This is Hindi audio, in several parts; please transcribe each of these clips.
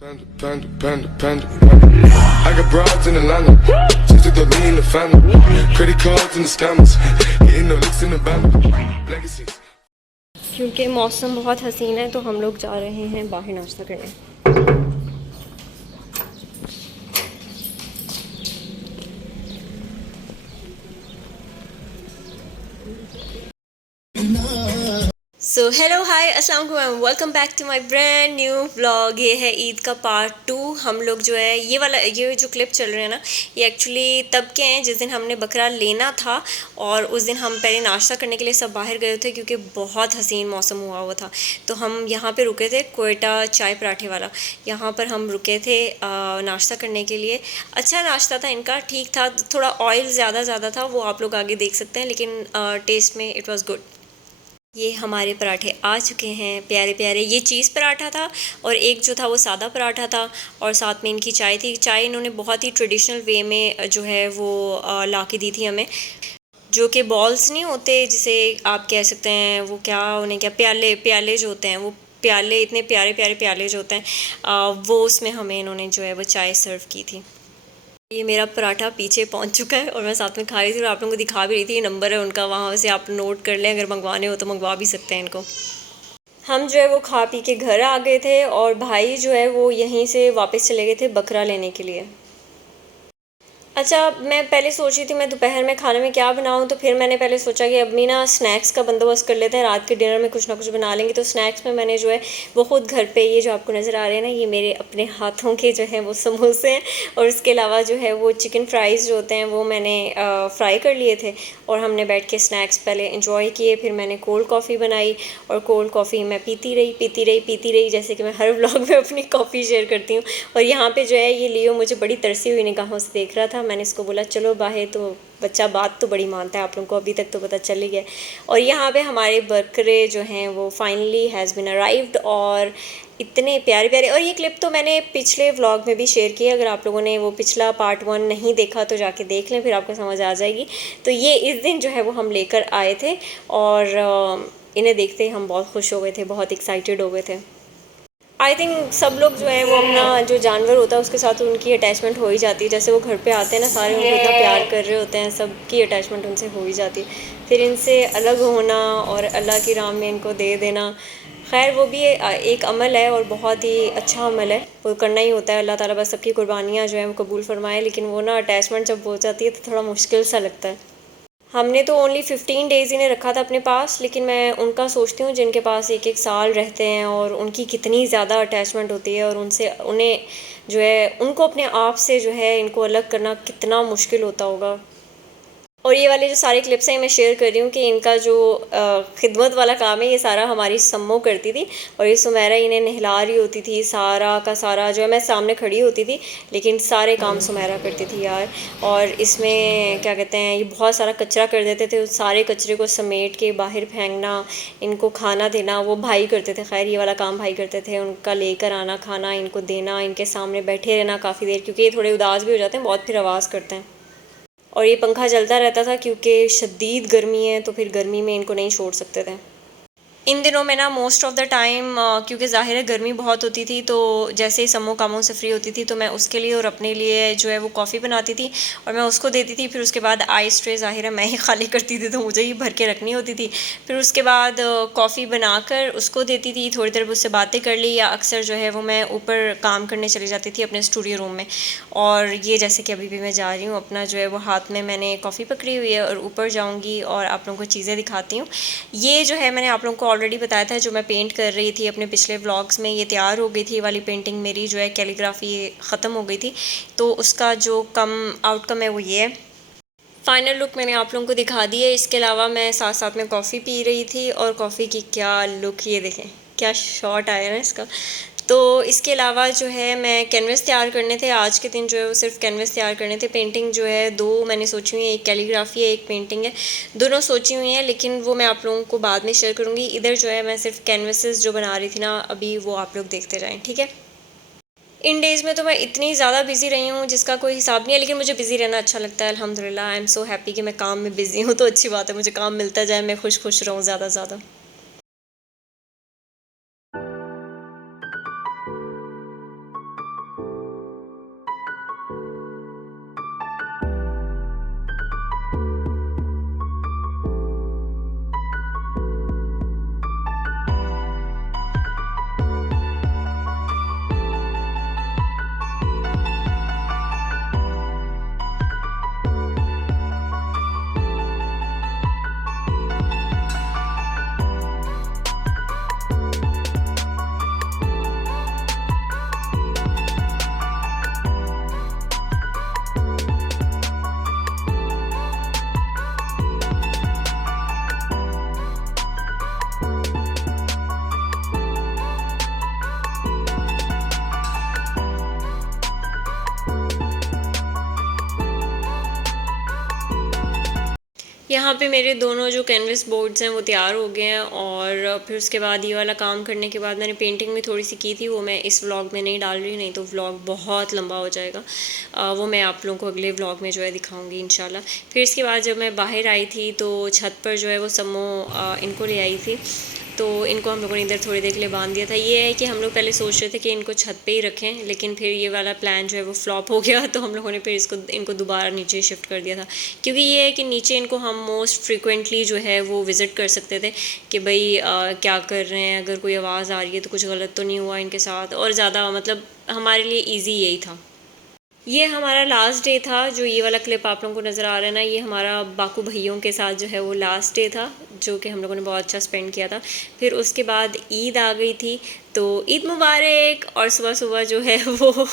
Panda, panda, panda, panda. I got broads in Atlanta. Just took the lean in the family. Credit cards and the scammers. Getting no licks in the band. Legacies. क्योंकि मौसम बहुत हसीन है तो हम लोग जा रहे हैं बाहर नाश्ता करने। सो हेलो हाय अस्सलाम वालेकुम, welcome back to my brand new vlog. ये है ईद का पार्ट 2। हम लोग जो है ये जो क्लिप चल रहे हैं ना, ये एक्चुअली तब के हैं जिस दिन हमने बकरा लेना था और उस दिन हम पहले नाश्ता करने के लिए सब बाहर गए थे क्योंकि बहुत हसीन मौसम हुआ था। तो हम यहाँ पे रुके थे, कोयटा चाय पराठे वाला। यहाँ पर हम रुके थे नाश्ता करने के लिए। अच्छा नाश्ता था इनका, ठीक था। थोड़ा ऑयल ज़्यादा था, वो आप लोग आगे देख सकते हैं, लेकिन टेस्ट में इट वाज़ गुड। ये हमारे पराठे आ चुके हैं प्यारे प्यारे। ये चीज़ पराठा था और एक जो था वो सादा पराठा था और साथ में इनकी चाय थी। चाय इन्होंने बहुत ही ट्रेडिशनल वे में जो है वो ला के दी थी हमें, जो कि बॉल्स नहीं होते जिसे आप कह सकते हैं, वो क्या उन्हें क्या प्याले जो होते हैं, वो प्याले इतने प्यारे प्यारे प्याले जो होते हैं, वो उसमें हमें इन्होंने जो है वो चाय सर्व की थी। ये मेरा पराठा पीछे पहुंच चुका है और मैं साथ में खा रही थी और आप लोगों को दिखा भी रही थी। ये नंबर है उनका, वहाँ से आप नोट कर लें, अगर मंगवाने हो तो मंगवा भी सकते हैं इनको। हम जो है वो खा पी के घर आ गए थे और भाई जो है वो यहीं से वापस चले गए थे बकरा लेने के लिए। अच्छा, मैं पहले सोच रही थी मैं दोपहर में खाने में क्या बनाऊं, तो फिर मैंने पहले सोचा कि अम्मी ना स्नैक्स का बंदोबस्त कर लेते हैं, रात के डिनर में कुछ ना कुछ बना लेंगे। तो स्नैक्स में मैंने जो है वो ख़ुद घर पे, ये जो आपको नज़र आ रहे हैं ना, ये मेरे अपने हाथों के जो है वो समोसे हैं। और उसके अलावा जो है वो चिकन फ्राइज़ जो होते हैं वो मैंने फ्राई कर लिए थे और हमने बैठ के स्नैक्स पहले इंजॉय किए। फिर मैंने कोल्ड कॉफ़ी बनाई और कोल्ड कॉफ़ी मैं पीती रही, जैसे कि मैं हर व्लॉग में अपनी कॉफ़ी शेयर करती हूँ। और यहाँ पे जो है ये लियो मुझे बड़ी तरसी हुई निगाहों से देख रहा था। मैंने इसको बोला चलो बाहर, तो बच्चा बात तो बड़ी मानता है, आप लोगों को अभी तक तो पता चल ही गया। और यहाँ पे हमारे बकरे जो हैं वो फाइनली हैज़ बिन अराइव्ड और इतने प्यारे प्यारे। और ये क्लिप तो मैंने पिछले व्लॉग में भी शेयर किया, अगर आप लोगों ने वो पिछला पार्ट 1 नहीं देखा तो जाके देख लें, फिर आपको समझ आ जाएगी। तो ये इस दिन जो है वो हम लेकर आए थे और इन्हें देखते ही हम बहुत खुश हो गए थे, बहुत एक्साइटेड हो गए थे। आई थिंक सब लोग जो है वो अपना जो जानवर होता है उसके साथ उनकी अटैचमेंट हो ही जाती है। जैसे वो घर पे आते हैं ना, सारे उनको इतना प्यार कर रहे होते हैं, सबकी अटैचमेंट उनसे हो ही जाती है। फिर इनसे अलग होना और अल्लाह की राह में इनको दे देना, खैर वो भी एक अमल है और बहुत ही अच्छा अमल है, वो करना ही होता है। अल्लाह ताला बस सबकी कुर्बानियाँ जो है वो कबूल फरमाए, लेकिन वो ना अटैचमेंट जब हो जाती है तो थोड़ा मुश्किल सा लगता है। हमने तो ओनली 15 डेज़ इन्हें रखा था अपने पास, लेकिन मैं उनका सोचती हूँ जिनके पास एक एक साल रहते हैं और उनकी कितनी ज़्यादा अटैचमेंट होती है और उनसे उन्हें जो है उनको अपने आप से जो है इनको अलग करना कितना मुश्किल होता होगा। और ये वाले जो सारे क्लिप्स हैं मैं शेयर कर रही हूँ कि इनका जो खिदमत वाला काम है ये सारा हमारी सम्मो करती थी और ये सुमेरा इन्हें नहला रही होती थी। सारा का सारा जो है मैं सामने खड़ी होती थी, लेकिन सारे काम सुमेरा करती थी यार। और इसमें क्या कहते हैं, ये बहुत सारा कचरा कर देते थे, उस सारे कचरे को समेट के बाहर फेंकना, इनको खाना देना वो भाई करते थे। खैर ये वाला काम भाई करते थे, उनका लेकर आना खाना, इनको देना, इनके सामने बैठे रहना काफ़ी देर, क्योंकि ये थोड़े उदास भी हो जाते हैं बहुत, फिर आवाज़ करते हैं। और ये पंखा चलता रहता था क्योंकि शदीद गर्मी है, तो फिर गर्मी में इनको नहीं छोड़ सकते थे। इन दिनों में ना मोस्ट ऑफ़ द टाइम क्योंकि ज़ाहिर है गर्मी बहुत होती थी, तो जैसे ही सम्मो कामों से फ्री होती थी तो मैं उसके लिए और अपने लिए जो है वो कॉफ़ी बनाती थी और मैं उसको देती थी। फिर उसके बाद आइस ट्रे ज़ाहिर है मैं ही खाली करती थी, तो मुझे ही भर के रखनी होती थी। फिर उसके बाद कॉफ़ी बनाकर उसको देती थी, थोड़ी देर उससे बातें कर ली, या अक्सर जो है वो मैं ऊपर काम करने चली जाती थी अपने स्टूडियो रूम में। और ये जैसे कि अभी भी मैं जा रही हूँ, अपना जो है वो हाथ में मैंने कॉफ़ी पकड़ी हुई है और ऊपर जाऊँगी और आप लोगों को चीज़ें दिखाती हूँ। ये जो है मैंने आप लोगों को ऑलरेडी बताया था, जो मैं पेंट कर रही थी अपने पिछले व्लॉग्स में, ये तैयार हो गई थी। ये वाली पेंटिंग मेरी जो है कैलीग्राफी ख़त्म हो गई थी, तो उसका जो आउटकम है वो ये है। फाइनल लुक मैंने आप लोगों को दिखा दी है। इसके अलावा मैं साथ साथ में कॉफ़ी पी रही थी और कॉफ़ी की क्या लुक, ये देखें क्या शॉट आया ना इसका। तो इसके अलावा जो है मैं कैनवस तैयार करने थे आज के दिन, जो है वो सिर्फ कैनवस तैयार करने थे। पेंटिंग जो है 2 मैंने सोची हुई है, एक कैलीग्राफी है, एक पेंटिंग है, दोनों सोची हुई हैं, लेकिन वो मैं आप लोगों को बाद में शेयर करूँगी। इधर जो है मैं सिर्फ कैनवसेस जो बना रही थी ना अभी, वो आप लोग देखते जाएँ, ठीक है। इन डेज़ में तो मैं इतनी ज़्यादा बिज़ी रही हूँ जिसका कोई हिसाब नहीं है, लेकिन मुझे बिज़ी रहना अच्छा लगता है। अल्हम्दुलिल्लाह, आई एम सो हैप्पी कि मैं काम में बिज़ी हूँ, तो अच्छी बात है, मुझे काम मिलता जाए, मैं खुश खुश रहूँ ज़्यादा से ज़्यादा। यहाँ पे मेरे दोनों जो कैनवस बोर्ड्स हैं वो तैयार हो गए हैं, और फिर उसके बाद ये वाला काम करने के बाद मैंने पेंटिंग भी थोड़ी सी की थी, वो मैं इस व्लॉग में नहीं डाल रही, नहीं तो व्लॉग बहुत लंबा हो जाएगा। वो मैं आप लोगों को अगले व्लॉग में जो है दिखाऊंगी इंशाल्लाह। फिर इसके बाद जब मैं बाहर आई थी तो छत पर जो है वो सम्मो इनको ले आई थी, तो इनको हम लोगों ने इधर थोड़ी देर के लिए बांध दिया था। ये है कि हम लोग पहले सोच रहे थे कि इनको छत पे ही रखें, लेकिन फिर ये वाला प्लान जो है वो फ्लॉप हो गया, तो हम लोगों ने फिर इनको दोबारा नीचे शिफ्ट कर दिया था। क्योंकि ये है कि नीचे इनको हम मोस्ट फ्रिक्वेंटली जो है वो विज़िट कर सकते थे कि भाई क्या कर रहे हैं, अगर कोई आवाज़ आ रही है तो कुछ गलत तो नहीं हुआ इनके साथ, और ज़्यादा मतलब हमारे लिए ईजी यही था। ये हमारा लास्ट डे था। जो ये वाला क्लिप आप लोगों को नज़र आ रहा है ना, ये हमारा बाकू भैयों के साथ जो है वो लास्ट डे था, जो कि हम लोगों ने बहुत अच्छा स्पेंड किया था। फिर उसके बाद ईद आ गई थी, तो ईद मुबारक। और सुबह सुबह जो है वो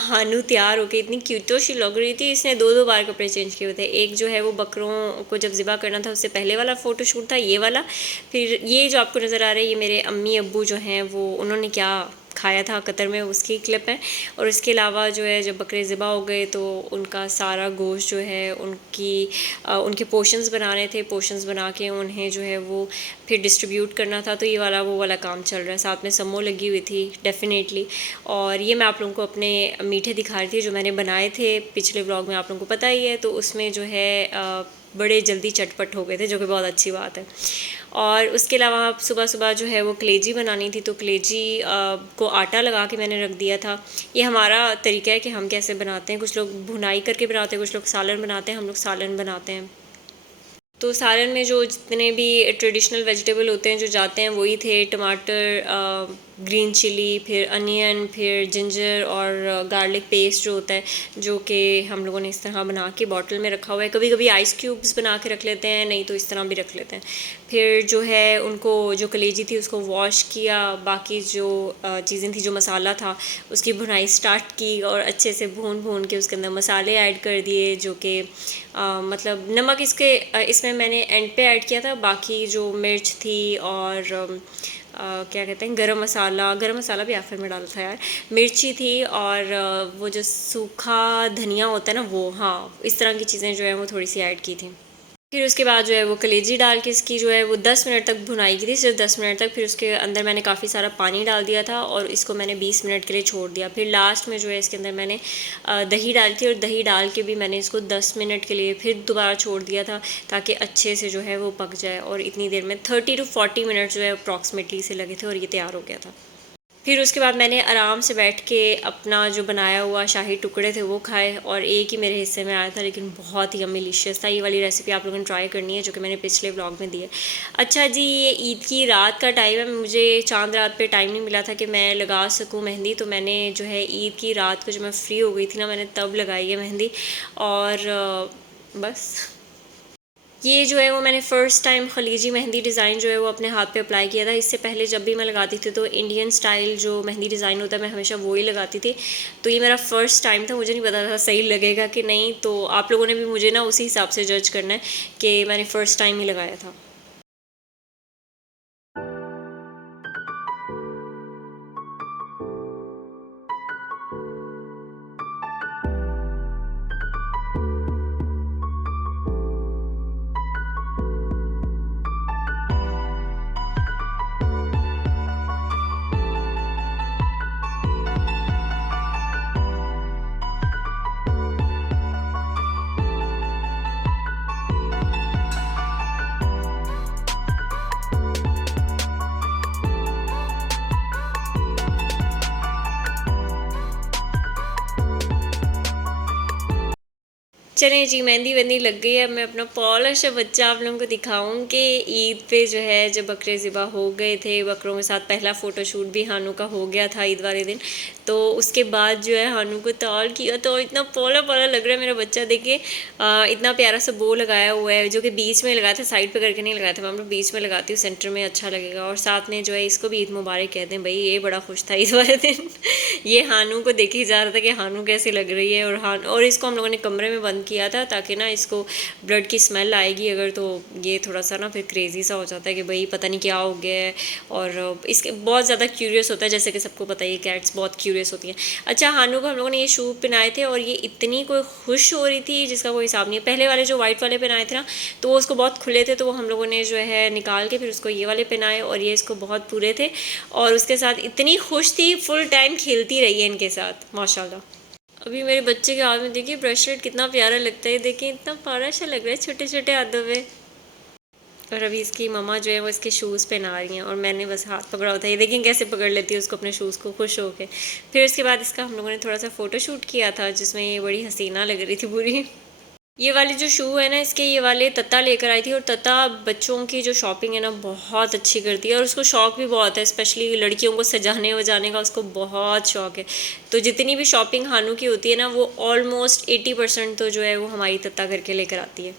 हानू तैयार होके इतनी क्यूटो सी लग रही थी। इसने दो बार कपड़े चेंज किए हुए थे। एक जो है वो बकरों को जब ज़िबा करना था उससे पहले वाला फ़ोटोशूट था ये वाला। फिर ये जो आपको नज़र आ रहा है ये मेरे अम्मी अब्बू जो हैं वो उन्होंने क्या खाया था कतर में, उसकी क्लिप है। और इसके अलावा जो है जब बकरे ज़िबा हो गए तो उनका सारा गोश्त जो है उनके पोर्शंस बनाने थे, पोर्शंस बना के उन्हें जो है वो फिर डिस्ट्रीब्यूट करना था। तो ये वाला वो वाला काम चल रहा है। साथ में सम्मो लगी हुई थी डेफिनेटली। और ये मैं आप लोगों को अपने मीठे दिखा रही थी जो मैंने बनाए थे पिछले व्लॉग में, आप लोगों को पता ही है। तो उसमें जो है बड़े जल्दी चटपट हो गए थे, जो कि बहुत अच्छी बात है। और उसके अलावा सुबह सुबह जो है वो कलेजी बनानी थी, तो कलेजी को आटा लगा के मैंने रख दिया था। ये हमारा तरीका है कि हम कैसे बनाते हैं। कुछ लोग भुनाई करके बनाते हैं, कुछ लोग सालन बनाते हैं, हम लोग सालन बनाते हैं। तो सालन में जो जितने भी ट्रेडिशनल वेजिटेबल होते हैं जो जाते हैं वही थे टमाटर, ग्रीन चिली, फिर अनियन, फिर जिंजर और गार्लिक पेस्ट जो होता है, जो कि हम लोगों ने इस तरह बना के बॉटल में रखा हुआ है। कभी कभी आइस क्यूब्स बना के रख लेते हैं, नहीं तो इस तरह भी रख लेते हैं। फिर जो है उनको जो कलेजी थी उसको वॉश किया, बाकी जो चीज़ें थी, जो मसाला था उसकी भुनाई स्टार्ट की और अच्छे से भून के उसके अंदर मसाले ऐड कर दिए, जो कि मतलब नमक इसमें मैंने एंड पे ऐड किया था। बाकी जो मिर्च थी और क्या कहते हैं गरम मसाला भी आखिर में डाला था यार, मिर्ची थी और वो जो सूखा धनिया होता है ना वो, हाँ इस तरह की चीज़ें जो है वो थोड़ी सी ऐड की थी। फिर उसके बाद जो है वो कलेजी डाल के इसकी जो है वो 10 मिनट तक भुनाई की थी, सिर्फ 10 मिनट तक। फिर उसके अंदर मैंने काफ़ी सारा पानी डाल दिया था और इसको मैंने 20 मिनट के लिए छोड़ दिया। फिर लास्ट में जो है इसके अंदर मैंने दही डाली थी और दही डाल के भी मैंने इसको 10 मिनट के लिए फिर दोबारा छोड़ दिया था, ताकि अच्छे से जो है वो पक जाए। और इतनी देर में 30 to 40 मिनट जो है अप्रॉक्सीमेटली से लगे थे और ये तैयार हो गया था। फिर उसके बाद मैंने आराम से बैठ के अपना जो बनाया हुआ शाही टुकड़े थे वो खाए, और एक ही मेरे हिस्से में आया था लेकिन बहुत ही अमेलिशियस था। ये वाली रेसिपी आप लोगों ने ट्राई करनी है, जो कि मैंने पिछले व्लॉग में दी है। अच्छा जी, ये ईद की रात का टाइम है। मुझे चांद रात पे टाइम नहीं मिला था कि मैं लगा सकूँ मेहंदी, तो मैंने जो है ईद की रात को जब मैं फ्री हो गई थी ना, मैंने तब लगाई है मेहंदी। और बस ये जो है वो मैंने फ़र्स्ट टाइम खलीजी मेहंदी डिज़ाइन जो है वो अपने हाथ पे अप्लाई किया था। इससे पहले जब भी मैं लगाती थी तो इंडियन स्टाइल जो मेहंदी डिज़ाइन होता है मैं हमेशा वो ही लगाती थी। तो ये मेरा फ़र्स्ट टाइम था, मुझे नहीं पता था सही लगेगा कि नहीं। तो आप लोगों ने भी मुझे ना उसी हिसाब से जज करना है कि मैंने फ़र्स्ट टाइम ही लगाया था। चलें जी, मेहंदी वेंदी लग गई है। मैं अपना पॉलिश बच्चा आप लोगों को दिखाऊं कि ईद पे जो है जब बकरे ज़िबा हो गए थे, बकरों के साथ पहला फ़ोटोशूट भी हानू का हो गया था ईद वाले दिन। तो उसके बाद जो है हानू को तैयार किया, तो इतना पौला पौला लग रहा है मेरा बच्चा। देखिए इतना प्यारा सा बो लगाया हुआ है, जो कि बीच में लगाया था, साइड पे करके नहीं लगाया था। मैं बीच में लगाती हूँ, सेंटर में अच्छा लगेगा। और साथ में जो है इसको भी ईद मुबारक कहते हैं भाई। ये बड़ा खुश था ईद वाले दिन। ये हानू को देखी जा रहा था कि हानू कैसी लग रही है। और इसको हम लोगों ने कमरे में बंद किया था ताकि ना इसको ब्लड की स्मेल आएगी अगर तो ये थोड़ा सा ना फिर क्रेज़ी सा हो जाता है कि भाई पता नहीं क्या हो गया है। और इसके बहुत ज़्यादा क्यूरियस होता है, जैसे कि सबको पता है कैट्स बहुत क्यूरियस होती हैं। अच्छा, हानू को हम लोगों ने ये शू पहनाए थे और ये इतनी कोई खुश हो रही थी जिसका कोई हिसाब नहीं है। पहले वाले जो वाइट वाले पहनाए थे ना तो वो उसको बहुत खुले थे, तो वो हम लोगों ने जो है निकाल के फिर उसको ये वाले पहनाए और ये इसको बहुत पूरे थे और उसके साथ इतनी खुश थी, फुल टाइम खेलती रही है इनके साथ माशाल्लाह। अभी मेरे बच्चे के हाथ में देखिए ब्रेसलेट कितना प्यारा लगता है, देखिए इतना प्यारा सा लग रहा है छोटे छोटे हाथों में। और अभी इसकी मम्मा जो है वो इसके शूज़ पहना रही हैं और मैंने बस हाथ पकड़ा होता है, ये देखिए कैसे पकड़ लेती है उसको अपने शूज़ को खुश होके। फिर उसके बाद इसका हम लोगों ने थोड़ा सा फ़ोटो शूट किया था जिसमें ये बड़ी हसीना लग रही थी पूरी। ये वाली जो शू है ना इसके ये वाले तत्ता लेकर आई थी और तत्ता बच्चों की जो शॉपिंग है ना बहुत अच्छी करती है और उसको शौक़ भी बहुत है, स्पेशली लड़कियों को सजाने वजाने का उसको बहुत शौक़ है। तो जितनी भी शॉपिंग हानू की होती है ना वो ऑलमोस्ट 80% तो जो है वो हमारी तत्ता करके लेकर आती है।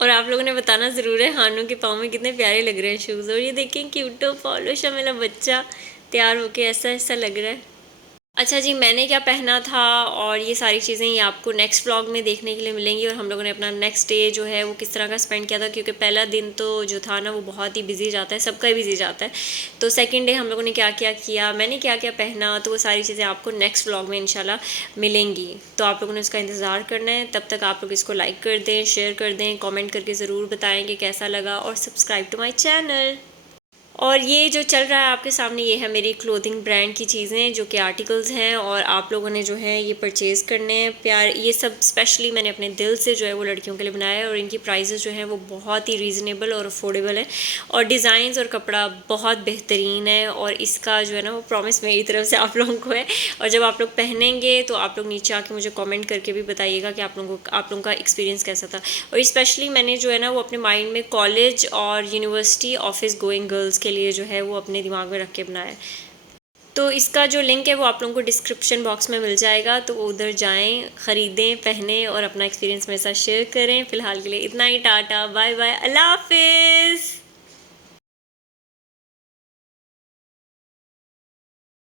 और आप लोगों ने बताना ज़रूर है हानू के पाँव में कितने प्यारे लग रहे हैं शूज़। और ये देखें क्यूटो पॉलिश है, मेरा बच्चा तैयार होके ऐसा ऐसा लग रहा है। अच्छा जी, मैंने क्या पहना था और ये सारी चीज़ें ये आपको नेक्स्ट व्लॉग में देखने के लिए मिलेंगी और हम लोगों ने अपना नेक्स्ट डे जो है वो किस तरह का स्पेंड किया था, क्योंकि पहला दिन तो जो था ना वो बहुत ही बिजी जाता है, सबका ही बिजी जाता है। तो सेकंड डे हम लोगों ने क्या क्या किया, मैंने क्या क्या पहना, तो वो सारी चीज़ें आपको नेक्स्ट व्लॉग में इंशाल्लाह मिलेंगी। तो आप लोगों ने उसका इंतज़ार करना है। तब तक आप लोग इसको लाइक कर दें, शेयर कर दें, कॉमेंट करके ज़रूर बताएँ कि कैसा लगा और सब्सक्राइब टू माई चैनल। और ये जो चल रहा है आपके सामने ये है मेरी क्लोथिंग ब्रांड की चीज़ें जो कि आर्टिकल्स हैं और आप लोगों ने जो है ये परचेज़ करने हैं। प्यार ये सब स्पेशली मैंने अपने दिल से जो है वो लड़कियों के लिए बनाया है और इनकी प्राइसेस जो हैं वो बहुत ही रीज़नेबल और अफोर्डेबल है और डिज़ाइंस और कपड़ा बहुत बेहतरीन है। और इसका जो है ना वो प्रॉमिस मेरी तरफ से आप लोगों को है। और जब आप लोग पहनेंगे तो आप लोग नीचे आके मुझे कॉमेंट करके भी बताइएगा कि आप लोगों का एक्सपीरियंस कैसा था। और स्पेशली मैंने जो है ना वो अपने माइंड में कॉलेज और यूनिवर्सिटी ऑफिस गोइंग गर्ल्स के लिए जो है वो अपने दिमाग में रख के बनाया है। तो इसका जो लिंक है वो आप लोगों को डिस्क्रिप्शन बॉक्स में मिल जाएगा, तो उधर जाएं, ख़रीदें, पहनें और अपना एक्सपीरियंस मेरे साथ शेयर करें। फ़िलहाल के लिए इतना ही, टाटा बाय बाय, अल्लाह हाफिज़।